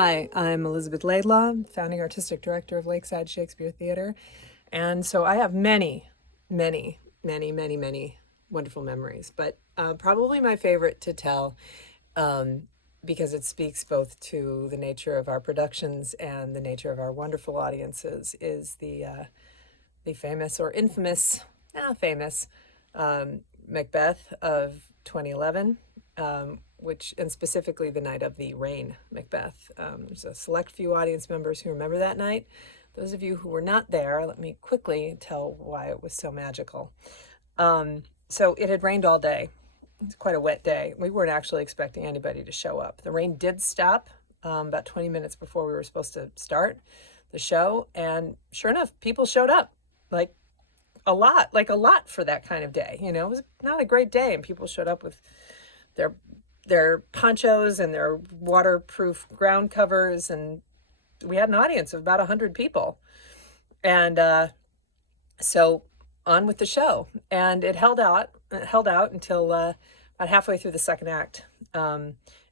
Hi, I'm Elizabeth Laidlaw, founding artistic director of Lakeside Shakespeare Theater. And so I have many wonderful memories, but probably my favorite to tell because it speaks both to the nature of our productions and the nature of our wonderful audiences is the famous or infamous, famous Macbeth of 2011, and specifically the night of the rain Macbeth. There's a select few audience members who remember that night. Those of you who were not there, let me quickly tell why it was so magical. So it had rained all day. It's quite a wet day. We weren't actually expecting anybody to show up. The rain did stop about 20 minutes before we were supposed to start the show, and sure enough, people showed up, like a lot for that kind of day. You know, it was not a great day, and people showed up with their ponchos and their waterproof ground covers, and we had an audience of about 100 people. And so on with the show, and it held out until about halfway through the second act,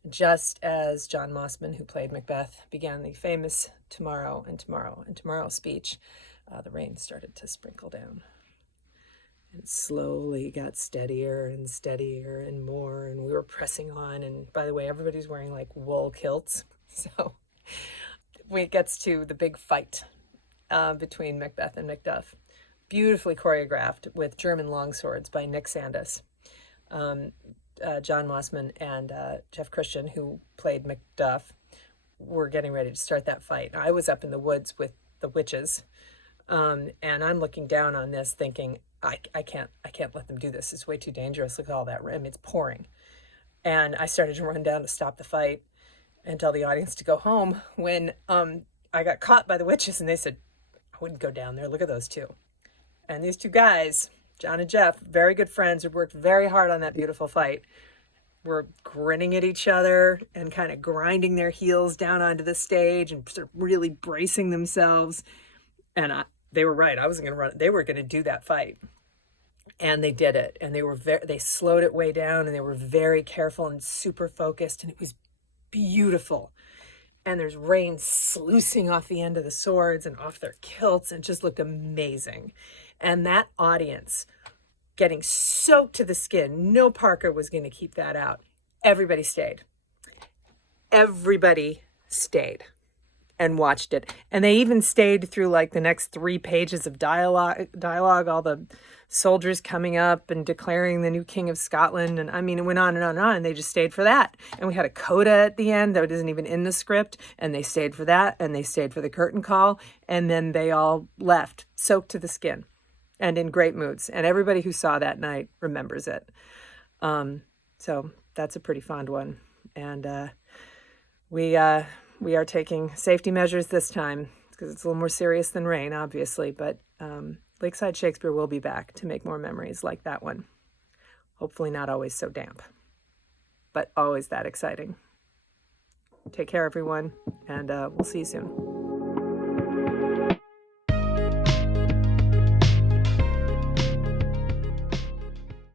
just as John Mossman, who played Macbeth, began the famous "Tomorrow and Tomorrow and Tomorrow" speech. The rain started to sprinkle down. It slowly got steadier and steadier and more, and we were pressing on. And by the way, everybody's wearing like wool kilts. So when it gets to the big fight between Macbeth and Macduff, beautifully choreographed with German longswords by Nick Sandus. John Mossman and Jeff Christian, who played Macduff, were getting ready to start that fight. I was up in the woods with the witches, and I'm looking down on this thinking, I can't let them do this. It's way too dangerous. Look at all that rain. It's pouring. And I started to run down to stop the fight and tell the audience to go home when I got caught by the witches, and they said, I wouldn't go down there. Look at those two. And these two guys, John and Jeff, very good friends who worked very hard on that beautiful fight, were grinning at each other and kind of grinding their heels down onto the stage and sort of really bracing themselves. And they were right. I wasn't going to run. They were going to do that fight. And they did it. And they slowed it way down, and they were very careful and super focused. And it was beautiful. And there's rain sluicing off the end of the swords and off their kilts, and it just looked amazing. And that audience getting soaked to the skin. No Parker was going to keep that out. Everybody stayed. Everybody stayed and watched it. And they even stayed through like the next 3 pages of dialogue, all the soldiers coming up and declaring the new king of Scotland. And I mean, it went on and on and on, and they just stayed for that. And we had a coda at the end that isn't even in the script, and they stayed for that, and they stayed for the curtain call, and then they all left, soaked to the skin and in great moods. And everybody who saw that night remembers it. So that's a pretty fond one. And we are taking safety measures this time because it's a little more serious than rain, obviously, but Lakeside Shakespeare will be back to make more memories like that one. Hopefully not always so damp, but always that exciting. Take care, everyone, and we'll see you soon.